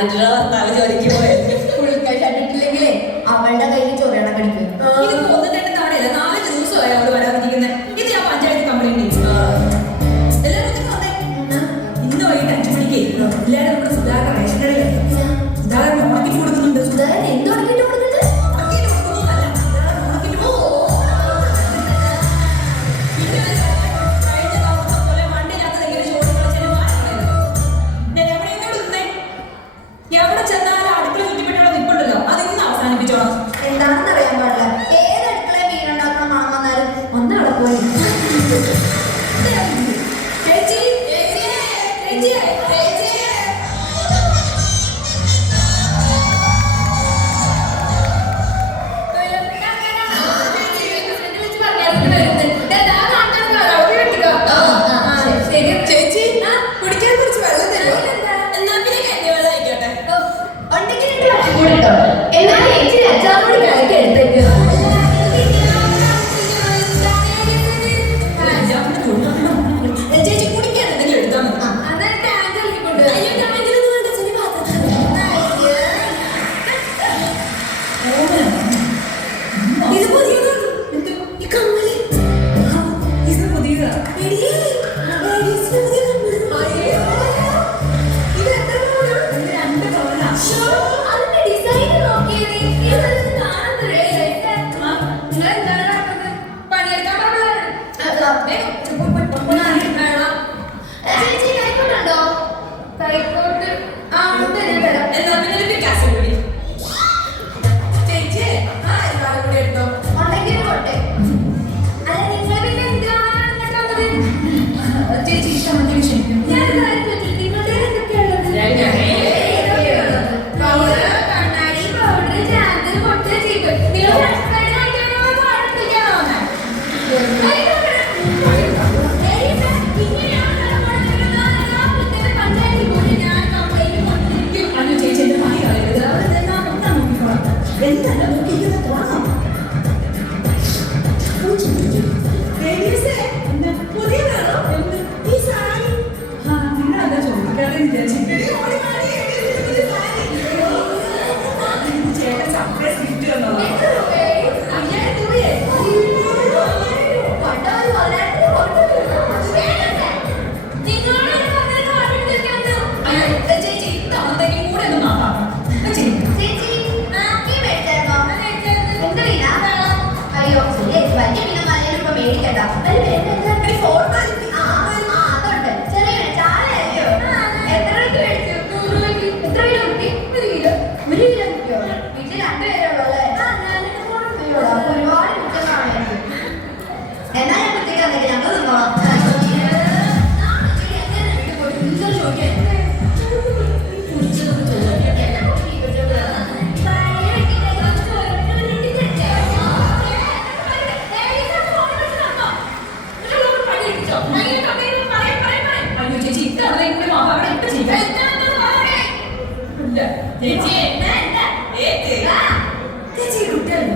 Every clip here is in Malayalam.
എന്നിട്ടുള്ള ഭർത്താവ് ജോലിക്ക് പോയത് കുളിക്കാൻ ഷട്ടിട്ടില്ലെങ്കിലേ അവളുടെ കയ്യിൽ ചൊറിയണം കടിക്കും. ഇത് കൊന്നിട്ട് താഴെയല്ല 4 ദിവസമായി അവള് വരാതിരിക്കുന്നത്. ഇത് ഞാൻ പഞ്ചായത്ത് കംപ്ലൈന്റ് ചെയ്തു. എല്ലാവരും ഇന്ന് വൈകിട്ട് 5 മണിക്ക് എല്ലാവരും നമ്മുടെ സുധാകർ റേഷൻ കടയിൽ സുധാകരൻ ഉണക്കിട്ട് കൊടുക്കുന്നുണ്ട്. സുധാകരൻ എന്ത് ഉണക്കിട്ട് കൊടുക്കുന്നുണ്ട്? ഉണക്കിട്ട് കൊടുക്കുന്നതല്ല, സുധാകരൻ ഉണക്കിട്ട് കഴിഞ്ഞ ദിവസം പോലെ വണ്ടിയിനകത്ത് ഇങ്ങനെ ഷോട്ട് കളിച്ചാലും എവിടെ ചെന്നാലും അടുക്കള ചുറ്റിപ്പറ്റിയുള്ള നിൽപ്പുണ്ടല്ലോ, അത് ഇന്ന് അവസാനിപ്പിച്ചോളാം. എന്താണെന്ന് അറിയാൻ പാടില്ല. ഏത് അടുക്കള മീനുണ്ടാക്കുന്ന മണം വന്നാലും ഒന്ന് അവിടെ പോയി. ചേച്ചി കുടിക്കാൻ കുറച്ച് വെള്ളം തരുമോ? എന്നാ പിന്നെ കഞ്ഞി വെള്ളം ആയിക്കോട്ടെ. എന്നാൽ ചേച്ചി അച്ചാറോട് കലക്കി എടുത്തേക്ക്. ചേച്ചി കുടിക്കാൻ എന്തെങ്കിലും എടുത്താൽ മതി. ഇത് പുതിയതാണ്. ഈ കമ്മല് ഇത് പുതിയതാ. ചേച്ചി ഇഷ്ടമാണെങ്കിൽ ക്ഷണിക്കും. ചേച്ചി എന്റെ പണി കളയരുത്. എന്താ നോക്കിയിരിക്കുന്നത്? കാണാം. പുതിയതാണോ? ഈ സാരി നിങ്ങളെന്താ ചോദിക്കാതെ ചേട്ടൻ സർപ്രൈസ് ഗിഫ്റ്റ് തന്നതാ. ചേച്ചി തവണത്തേക്കും കൂടെ ഒന്ന് നോക്കാം. അയ്യോ വലിയ പിന്നെ മലയിലിപ്പോ മേടിക്കണ്ട. ഫോർമാലിറ്റി അതുണ്ട്. ചെറിയ ചാലയോ എത്ര രൂപയ്ക്ക് മേടിച്ചു? 100 രൂപയ്ക്ക്. എത്ര കിലോ കിട്ടി? 1 കിലോ. 1 കിലോ കിട്ടിയോ? വീട്ടിൽ 2 പേരുള്ളൂ അല്ലേ? അപ്പൊ ഒരുപാട് കുറ്റം കാണുമായിരിക്കും. എന്നാ ഞാൻ കുത്തിക്ക് തന്നിട്ട് ഞങ്ങൾ നിന്നോളാം. ചേച്ചി കുട്ടിയാണ്.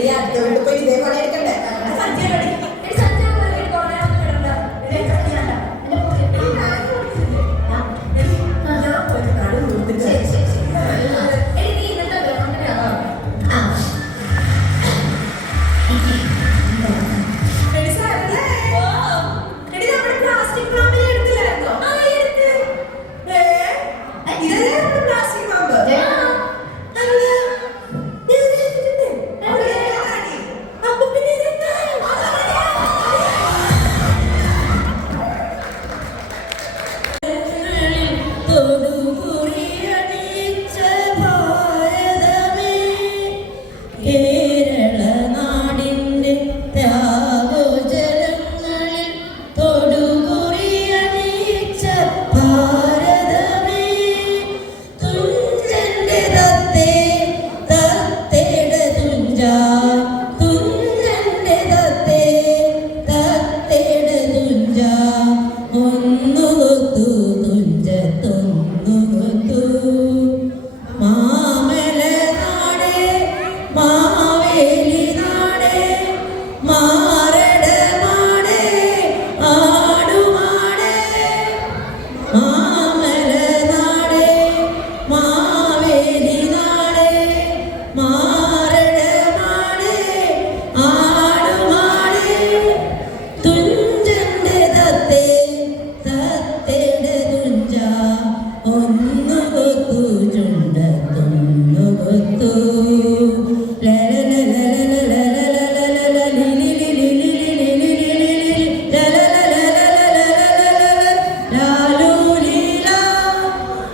എടി അടുത്ത വീട്ടിൽ പോയി ഇതേ പണി എടുക്കണ്ടേ സഞ്ചാരി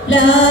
la